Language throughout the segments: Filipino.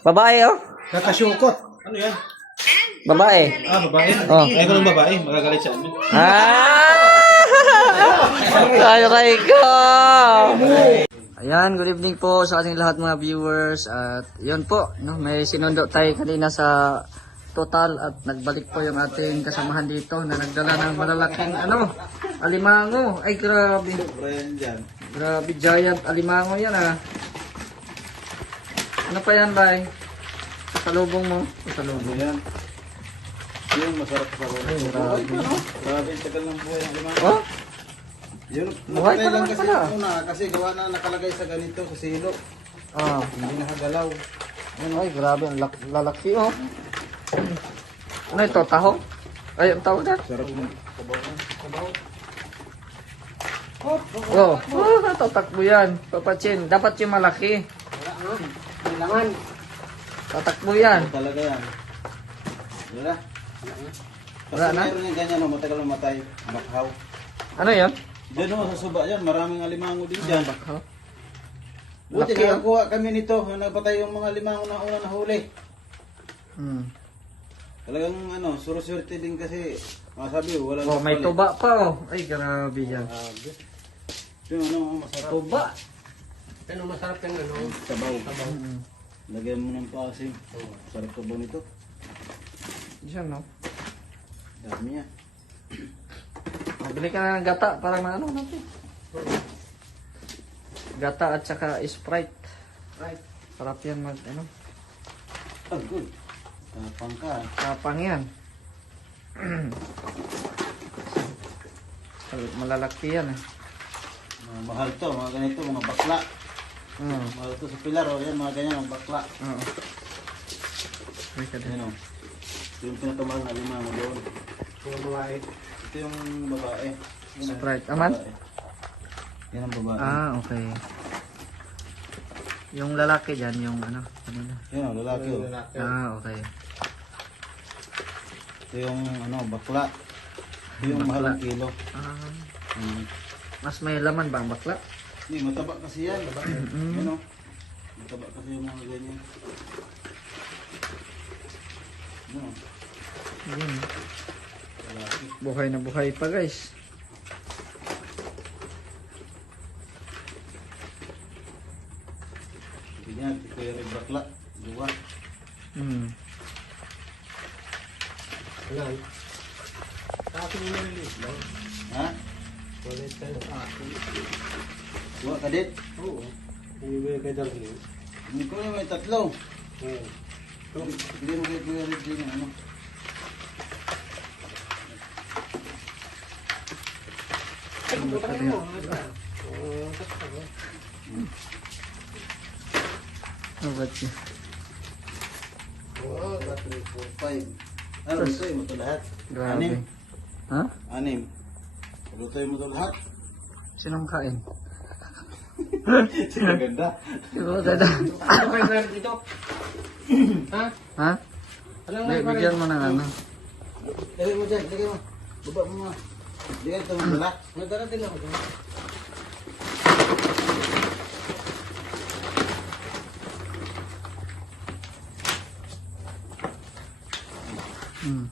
Babae, oh. Nakasyukot. Ano yan? Babae. Babae? Oh. Ay, kung babae, magagalit siya. Aray ko! Ayan, good evening po sa ating lahat mga viewers. At yun po, no, may sinundo tayo kanina sa Total at nagbalik po yung ating kasamahan dito na nagdala ng malalaking alimango. Ay, grabe. Grabe, giant alimango yan ah. Ano pa yan, Bay? Pasalubong mo. Pasalubong. Yan. Yung masarap sa ulo. Grabe, tagal ng buhay ng limango. Oh? Yun, Buhay pa napatay lang naman kasi pala. una kasi gawa na nakalagay sa ganito sa silo. Ah. Hindi nakagalaw. Ay, grabe. Ang lalaki, oh. Ano ito? Taho? Ay, ang tawag na? Sarap ng kabaw. Oh. Oh, tatakbo yan. Papachin. Dapat yung malaki. Kailangan. Tatakbo yan. Talaga yan. Wala. Kasi Wala na? mayroon yung ganyan, matagal mamatay. Bakhaw. Ano yan? Diyan sa suba yan, maraming alimango din dyan. Bakhaw. Buti Laki, nakakuha kami nito, napatay yung mga limango na una nahuli. Hmm. Talagang suruswerte din kasi masabi wala Oh, may nagpalit. tuba pa, oh. Ay, grabe yan. Yung masarap. Tuba. Ano masarap yung Sabaw. Hmm. Lagyan mo ng pasim. Sarap ka ba nito? Diyan, no? Dami niya. Bili ka na ng gata para maano natin. Gata at saka Sprite. Right. Sarap yan mag, Oh, good. Tapang ka. kapang yan. Malalaki yan, eh. Mahal to, mga ganito, mga bakla. Oo. Mahal to sa pilar, yan, mga ganyan, mga bakla. Oo. Ay, ka din. Yan o. Ito yung pinakamahal na limango doon. Yung babae. Ito yung babae. Yan ang Sprite. Aman? babae. Yan ang babae. Ah, okay. Yung lalaki dyan, yung ano na. Yan o, lalaki o. Ah, okay. Ito yung bakla. Ito yung mahal ang kilo. Ah, Hmm. mas may laman ba ang bakla? Hindi, mataba kasi yan. Mm. Yan o. Mataba kasi yung mga ganyan. Yan o. Yun. Lalaki. Buhay na buhay pa, guys. Ganyan, ito yung bakla. Dua. Hmm. Ilan? Sa akin yung release lang. Ha? Ulit tayo sa akin. Dua ka din? Oo. Yung ibigay kay Darlene. Hindi ko yung may tatlo. Oo. Hindi mo kayo kuya rin din ano. Ay, putangin mo. Ano ba siya? Oo, 3, 4, 5. Ano, lutoy mo ito lahat? Grabe. Anim. Ha? 6. Lutoy mo ito lahat? Sinong kain? Sino ganda? Siguro ganda. Ano kayo meron dito? Ha? Ha? Alam Bigyan mo ng ano. Lagay mo dyan, lagay mo. Baba mo mga. Hindi ka ito magdala. Nagdala din ako dyan. Hmm.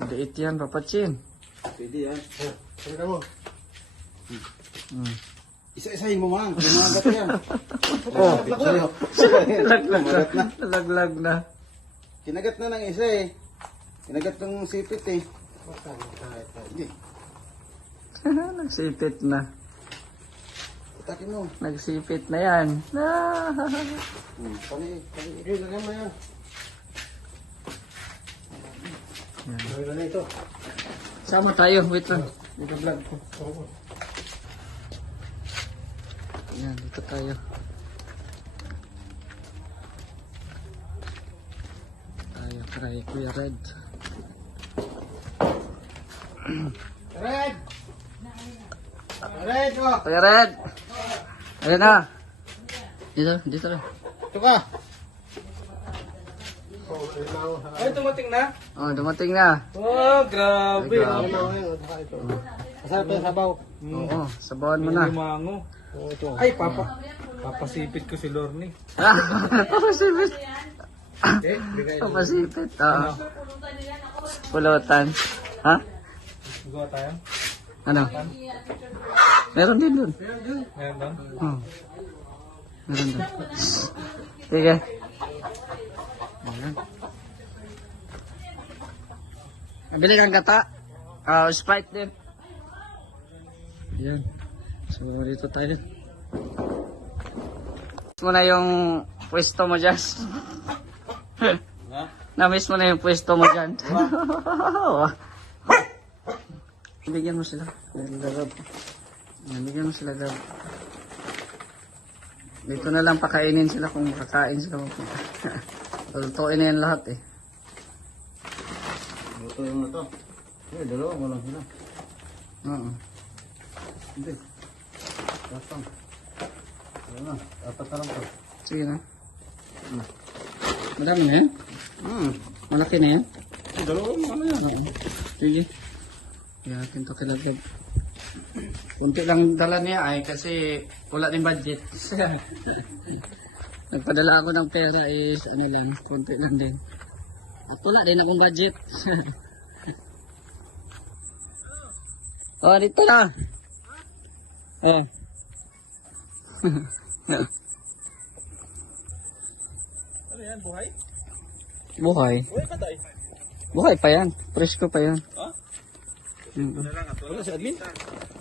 Maliit yan, papachin. Pwede yan. Tanda mo. Hmm. Isa-isahin mo mang. Yung mga gato yan. Oh. Sa'yo. Laglag Kinagat na. na. Laglag na. Kinagat na ng isa eh. Kinagat ng sipit eh. Hindi. Nagsipit na. Itakin mo. Nagsipit na yan. Ah. Pali. Okay, lagyan mo yan. Yan. Lagyan na ito. Sama tayo. Wait lang. Dito vlog ko. Oo. Yan, dito tayo. Tayo kay Kuya Red. Red! Red, oh! Kuya Red! Ayun na. Dito, dito na. Ito ka! Ay, tumating na? Oh, dumating na. Oh, grabe. Ay, grabe. Masarap yung sabaw. Oo, sabawan mo na. Limango. Ay, papa. Papasipit ko si Lorne. Papasipit. Bigay. Papasipit. Oo. Pulutan. Ha? Gawa tayo? Ano? Meron din dun. Meron ba? Oh. Meron dun. Sige. Ayan. Bili kang gata. Sprite din. Ayan. So, dito tayo. Miss mo na yung pwesto mo dyan. Na-miss mo na yung pwesto mo dyan. Bigyan mo sila. Bigyan mo sila gab. Dito na lang pakainin sila kung kakain sila. Lutuin na yan lahat eh. Luto yung ito. Dalawa mo lang sila. Oo. Hindi. Tapang. Ayan na. Apat na lang to. Sige na. Madami na yan? Malaki na yan? Dalawa mo ano yan. Oo. Sige. Yakin to kilagab. Kunti lang dala niya ay kasi wala din budget. Nagpadala ako ng pera is ano lang, kunti lang din. At wala din akong budget. Oh, dito na. Eh. Ano yan? Buhay? Buhay. Buhay pa tayo. Buhay pa yan. Presko pa yan. Ha? Mm. Wala si admin?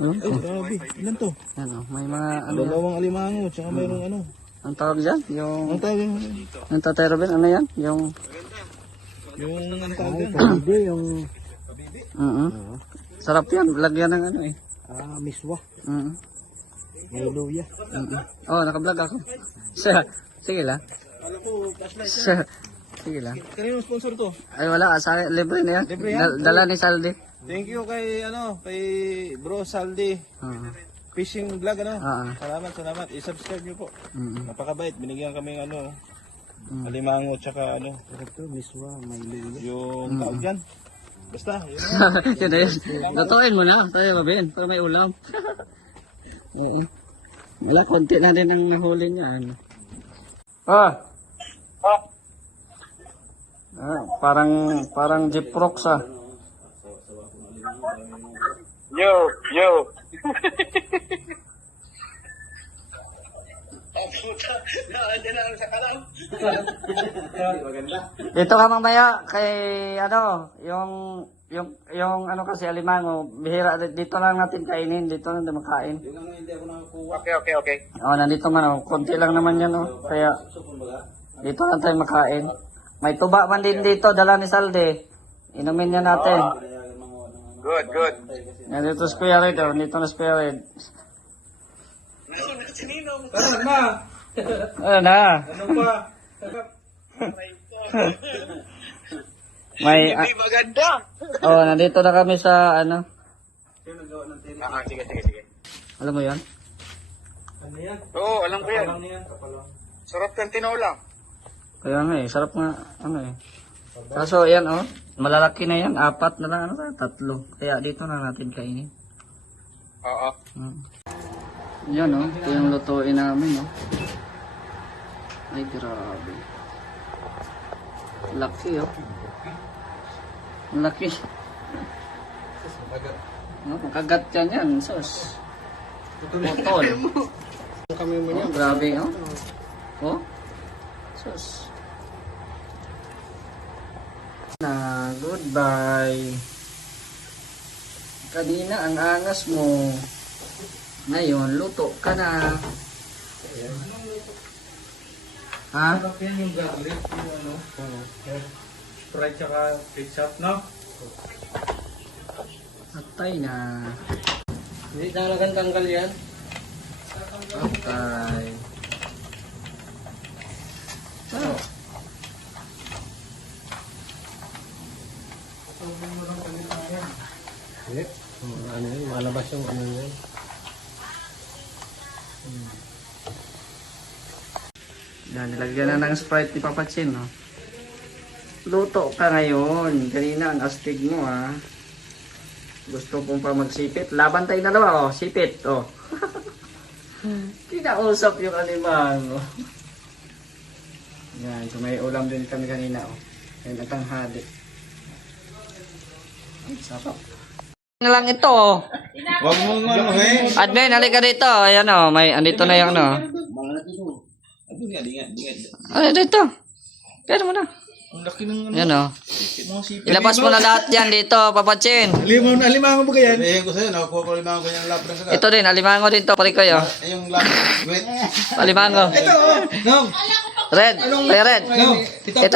Ano? Grabe. Ilan to? Ano, may mga ano yan. Dalawang alimango, tsaka mayroong ano. Ang tawag dyan? Yung Ang tawag yung... ang Tatay Robin, ano yan? Yung Ang tawag yan? Hindi yung... Sarap yan, lagyan ng ano eh. miswa. Mm-hmm. Hallelujah. Oh, naka-vlog ako. Sige lang. Kala ko, flashlight. Sige lang. Kanino sponsor to? Ay wala, sa libre na yan. Libre yan? Dala ni Saldi. Thank you kay kay Bro Saldi Fishing Vlog Salamat. I-subscribe niyo po. Napakabait. Binigyan kami alimango tsaka Ito, miswa, Hallelujah. yung tawag diyan. Basta, yun. Yun na yun. Lutuin mo na, tayo mabin, para may ulam. Oo. Wala, konti na din ang nahuli niya. Ano. Parang Jeep Rocks ah. Yo. Dito ka mamaya kay yung ano kasi alimango, bihira dito lang natin kainin, dito lang din makain. Okay. Oh, nandito man konti lang naman yan kaya dito lang tayo makain. May tuba man din dito, dala ni Salde. Inumin niya natin. Good. Nandito si Kuya Red, dito na si Kuya Red. Ano na? Ano na? Ano pa? May Maganda. oh, nandito na kami sa ano. Sige. Alam mo 'yon? Ano yan? Oo, alam ko yan. Kapalang niya, kapalang. Sarap ng tinola. Kaya nga sarap nga Kaso yan malalaki na yan, 4 na lang 3. Kaya dito na natin kainin. Oo. Yan ito yung lutuin namin Ay grabe. Laki Laki. Makagat yan sus. Putol. Kami mo niya. Grabe sus. Goodbye. Kanina ang angas mo. Ngayon, luto ka na. Ha? Ano yan yung garlic? Yung Sprite tsaka ketchup, no? Patay na. Hindi talagang tanggal yan. Patay. Ano yun? Malabas yung ano yun. Yan, nilagyan na ng Sprite ni Papa Chin, Luto ka ngayon. Kanina ang astig mo, Gusto pong pa magsipit. Laban tayo dalawa, sipit, Kinausap yung alimango. Yan, so may ulam din kami kanina, oh. Yan, ang tanghali. Ay, sarap. Na lang ito, oh. Wag mo ano eh. Admin, halika dito. Ayan, oh. May, andito na yung, ano. Ay, dito. Pero mo na. Ang laki ng Ayan, oh. Ilabas mo na lahat yan dito, papatsin. alimango ba yan? Sabihin ko sa'yo, nakukuha ko limango ganyan lap ng sagat. Ito din, alimango din to, pari kayo. Yung lap, wait. Alimango. Ito, oh. No. Red, kaya red. Ito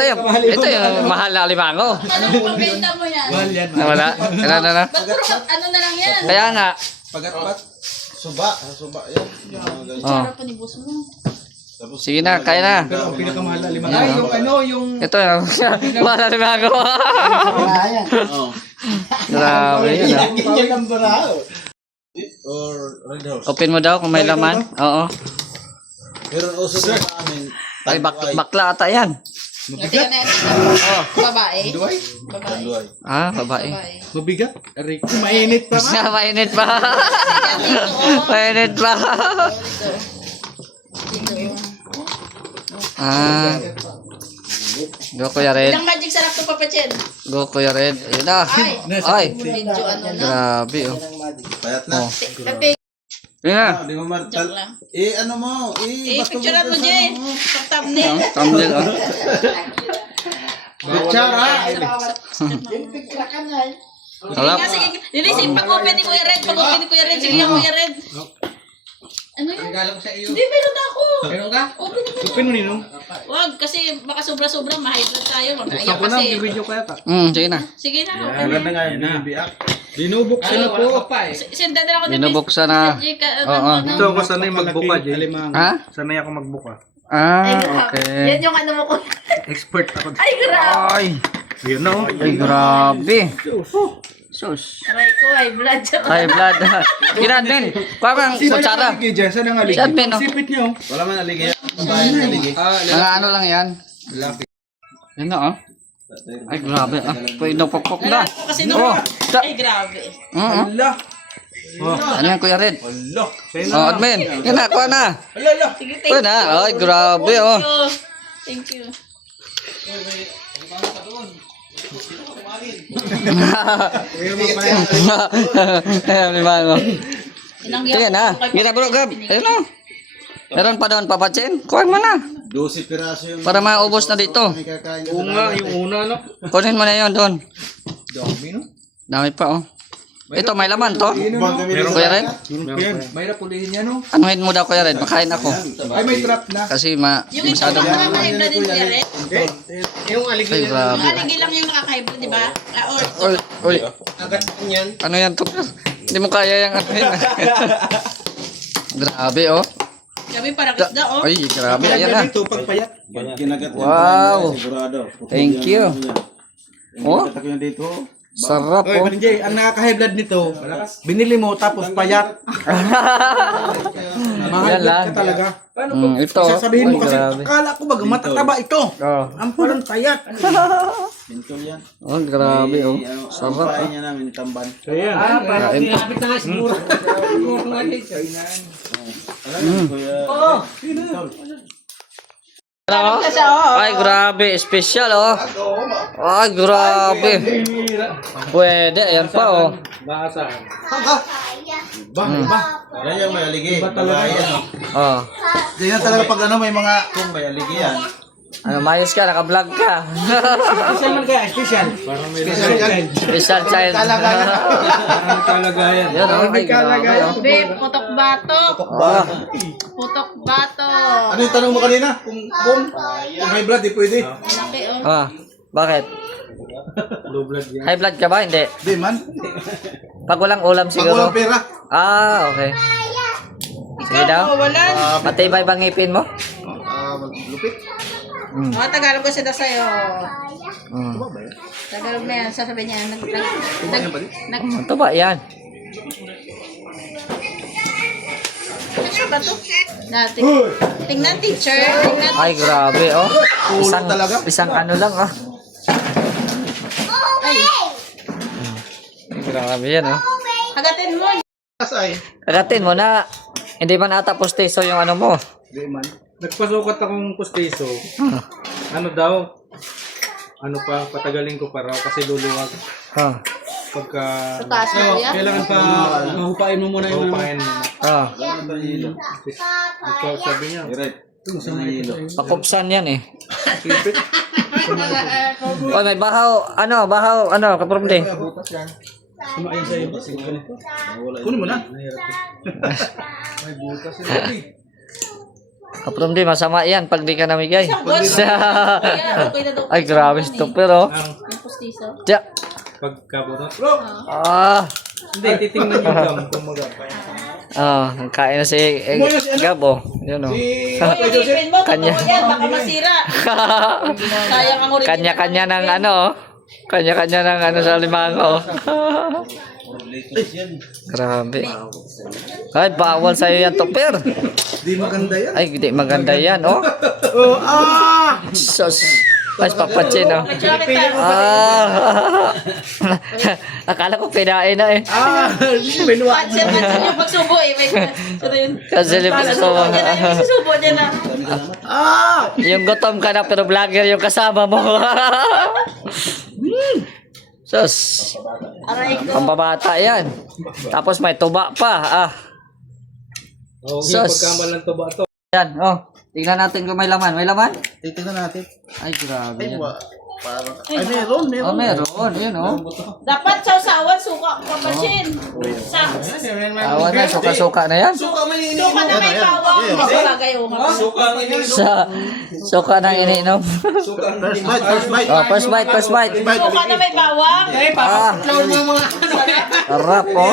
yung mahal na alimango. Anong pambenta mo yan? Mahal yan. Nawala. Ano na. Ba't puro ano na lang yan? Kaya nga. Pagat-pat. Suba yan. Oh. Para panibos mo. Tapos, Sige na, kaya na. Pero ang pinakamahal na alimango. Ay, yung ano, yung... Ito yung mahal na alimango. oh. Grabe yun, ah. Ganyan ang barao. Or red horse. Open mo daw kung may laman. Oo. Pero uso sa amin. Ay, bakla ata yan. Tingnan na yan. Oh. Babae? Duway? Babae. Tanduay. Ah, babae. Babae. Mabigat? Aray ko, mainit pa ma. Mainit pa. Mainit pa. Dito. Dito. Ah. Go Kuya Red. Ilang magic sarap to, Papa Chen? Go Kuya Red. Ayun na. Ay. Medyo ano na. Grabe, oh. Payat na. Tapi, Yun na. Di mo joke martal. lang. Ano mo? Picturean mo, Jay. Sa thumbnail. Thumbnail, oh. Kutsara. Sarap. Nga, sige. Nilisip, pag-open ni Kuya Red. Pag-open ni Kuya Red. Sige nga, Kuya Red. Ano yan? Hindi, meron na ako. Meron ka? Open mo na. Open mo ninong. Wag, kasi baka sobra-sobra, ma-high blood tayo. Ayaw kasi. Video ko yata. Sige na. Sige na, Ang open ganda na. nga yung binibiak. Binubuksan na po pa eh. Senda na ako ni Binubuksan na. Oo. Ito ako sanay magbuka, Jay. Ha? Sanay ako magbuka. Ah, okay. Yan yung ano mo ko. Expert ako. Ay, grabe. Ay. Yun na, oh. Ay, grabe. Sus. Aray ko, high blood. Ay, blood. Ginadmin. Parang kutsara. Sige, dyan. Saan ang Si admin, no? Sipit niyo. Wala man aligay. Bahay na aligay. Mga ano lang yan. Yan na, oh. Ay, grabe. Ah, pwede napokpok na. Kasi Oh, nung, ay, grabe. Ala. Ano yan, Kuya Red? Ala. Oh, admin. Yan na, kuha na. Ala. Sige, Kuha na. Ay, grabe, oh. Thank you. Ayan, lima mo. Ilang Sige na. Gina bro, Gab. Ayun na. Meron pa doon, papatsin. Kuha mo na. 12 piraso yung... Para maubos na dito. May kakain Oo nga, yung una, no? Kunin mo na yun doon. Dami, no? Dami pa, oh. Ito, may laman to. Meron Kuya Red? Yan. Mahirap ulihin niya, no? Anuhin mo daw, Kuya Red. Makain ako. Ay, may trap na. Kasi Yung ito masyadong... lang high blood din Kuya Red. Yung Ay, aligay. grabe. Aligi lang yung nakaka-high blood, di ba? Uy, uy. Agat niyan. Ano yan to? Hindi mo kaya yung ano yan. Grabe, oh. Kami parang isda, oh. Ay, grabe. Ayan na. Ito, pagpayat. Kinagat yan. Wow. Sigurado. Thank you. Oh, Kinagat ko yan dito. sarap, Oy, oh. Jay, ang nakaka-high blood nito, binili mo tapos payat. Mahal Yan blood lang. ka talaga. Ito, oh. Sasabihin mo Ay, kasi, grabe. akala ko baga matataba ito. Oh, Ang parang payat. Pintol yan. oh grabe, oh. Ang Sarap, pahay ah. niya namin, tamban. Ayan. Kain pa. Alam mo, kuya. Ano? Ay, grabe. Special, oh. Ay, grabe. Pwede. Ayan pa, oh. Yan yung may aligay. Bagayan. Oh. Yan talaga pag ano may mga kung may aligay yan. Ano, mayos ka? Naka-vlog ka. Special man kaya, special. Parang may special. Special child. Parang kalagayan. Yan, oh. Ay, grabe, oh. Be, putok batok. Oh. Putok batok. Ano yung tanong mo kanina? Kung may blood, di pwede. Malaki, oh. Ah, bakit? High blood ka ba? Hindi. Di man. Pag walang ulam Pag siguro. walang pera. Ah, okay. Sige daw. Walan. Matibay bang ngipin mo? Lupit. Oh, Tagalog kasi daw sa'yo. Mm. Tagalog na yan. Sasabihin niya, Ito ba yan? Ano ba to? Natin. Tingnan, teacher. Tingnan. Ay, grabe, oh. Isang, talaga. isang ano lang, oh. Ay, Ay, grabe yan, oh. hagatin mo. Asay. Kagatin mo na. Hindi man ata postiso yung ano mo. Di man. Nagpasukat akong pustiso. Ano daw? Ano pa, patagalin ko pa raw kasi luluwag. Ah. Pagka... Sa taas mo yan? Kailangan pa... Hupain mo muna yung... Hupain mo. Ah. Ito sabi niya. Pakupsan yan eh. Oy, may bahaw, kapromde. Sumain sa'yo. Kunin mo na. Kapromde, masama yan pag di ka namigay. Kaya okay na daw. Ay, grabe ito pero. Yung postiso. Tiya. Pagkabuto. Hindi, titingnan yung gam kung magapay. Kain na si Gabo. Yun o. Yung ipin mo, totoo yan, baka masira. Sayang ang original. Kanya-kanya ng ano. Kanya-kanya ng ano sa limango. Grabe. Ay, bawal sa'yo yan, Topper. Di maganda yan. Ay, hindi maganda yan, oh. Sus. Mas papatsin, oh. Medyo kita. Akala ko pinain na eh. Pansin yung pagsubo eh. Ito yun. Kasi Pagsubo niya na yung susubo niya na. yung gutom ka na pero vlogger yung kasama mo. Sus. Aray ko. Pambabata yan. Tapos may tuba pa. Sus. Pagkamalan to ba to? Yan, oh. Tingnan natin kung may laman. May laman? Titignan natin. Ay, grabe yan. Ay, meron. Oh, meron. Yun, oh. Dapat sausawan, suka kapasin. Awan na, suka-suka na yan. Suka na may bawang. Masalagay yung Suka na ininom. First bite. Oh, first bite. Suka na may bawang. Sarap, oh.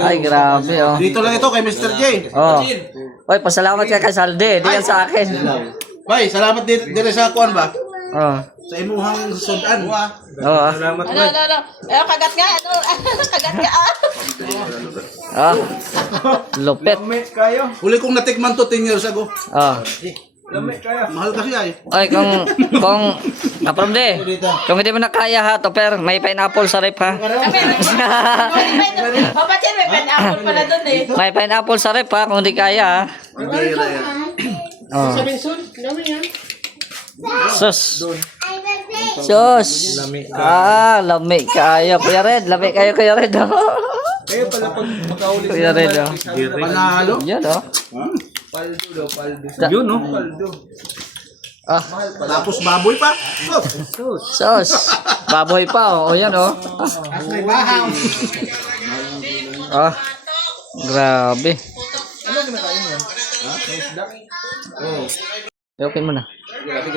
Ay, grabe, oh. Dito lang ito kay Mr. J. Oh. Oy, pasalamat ka kay Salde. Di yan sa akin. Bay, salamat dire sa kuan ba? Oh. Sa imuhang sudan. Oh. Salamat Ano. Kagat nga. Kagat nga. Ah. Lupit. Lamit kayo. Uli kong natikman to 10 years ago. Oh. Lamit kayo. Mahal kasi ay. Ay, kung kapromde, kung hindi mo na kaya ha, Topper, may pineapple sa rep ha. Papasin, may pineapple pala dun eh. May pineapple sa rep ha, kung hindi kaya ha. Oh. Sus. Lamit. Lami kayo, Kuya Red. Lami kayo, Kuya Red. Kayo pala pag magkaulit Kuya Red, oh. Panalo. Yan, oh. paldo daw, paldo. Yun, no? Paldo. Tapos baboy pa. Sus. Baboy pa, oh. O, yan, oh. May bahaw. Grabe. Okay mo na.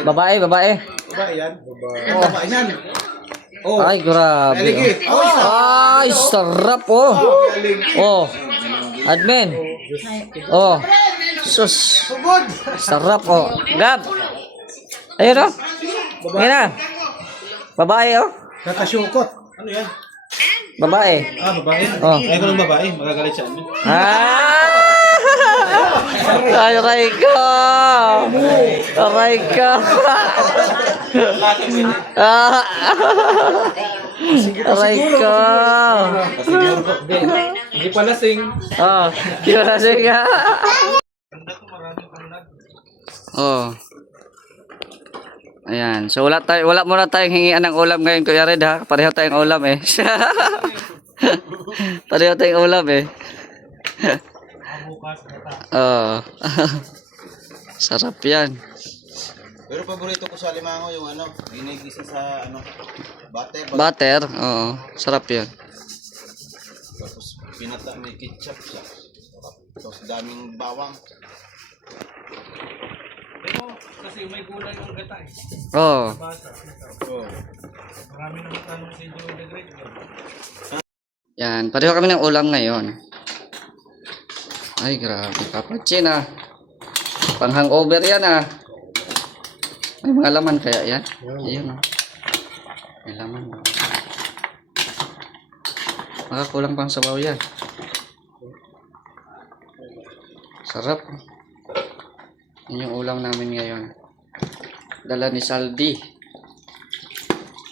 Babae. Babae yan. Babae yan. Ay, grabe. Oh. Ay, sarap, oh. Oh. Admin. Oh. Sus. Sarap, oh. Gab. Ayun, oh. Ngayon na. Babae, oh. Nakasyukot. Ano yan? Babae. Babae? Oh. Ay, ko ng babae. Magagalit siya. Aray ko. Aray ko. Aray ko. Hindi pa lasing. Oh, di ba kasi nga? Oh. Ayan. So wala muna tayong hingian ng ulam ngayon, Kuya Red, ha? Pareho tayong ulam eh. Pareho tayong ulam eh. Oh. Sarap yan. Pero paborito ko sa limango yung ano, ginigisa sa ano, butter. Butter, oo. Sarap yan. Tapos pinata may ketchup siya. Tapos daming bawang. Kasi may gulay yung gata eh. Oo. Marami naman tanong si Joe the Great. Yan, pareho kami ng ulam ngayon. Ay, grabe. Kapatsin, ah. Pang-hangover yan, ah. May mga laman kaya yan? Ayun, ah. May laman. Makakulang pang sabaw yan. Sarap. Yan yung ulam namin ngayon. Dala ni Saldi.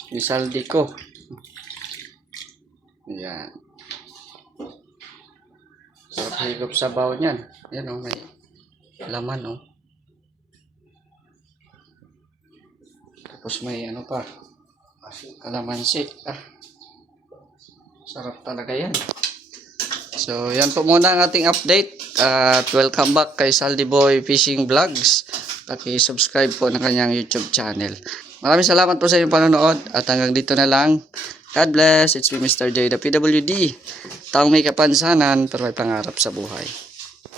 Ni Saldi ko. Yan. higop sa baon yan. Yan oh, may laman oh. Tapos may ano pa, kalamansi. Sarap talaga yan. So yan po muna ang ating update. At welcome back kay Saldi Boy Fishing Vlogs. Paki-subscribe po ng kanyang YouTube channel. Maraming salamat po sa inyong panonood. At hanggang dito na lang. God bless. It's me Mr. J, the PWD. Taong may kapansanan pero may pangarap sa buhay.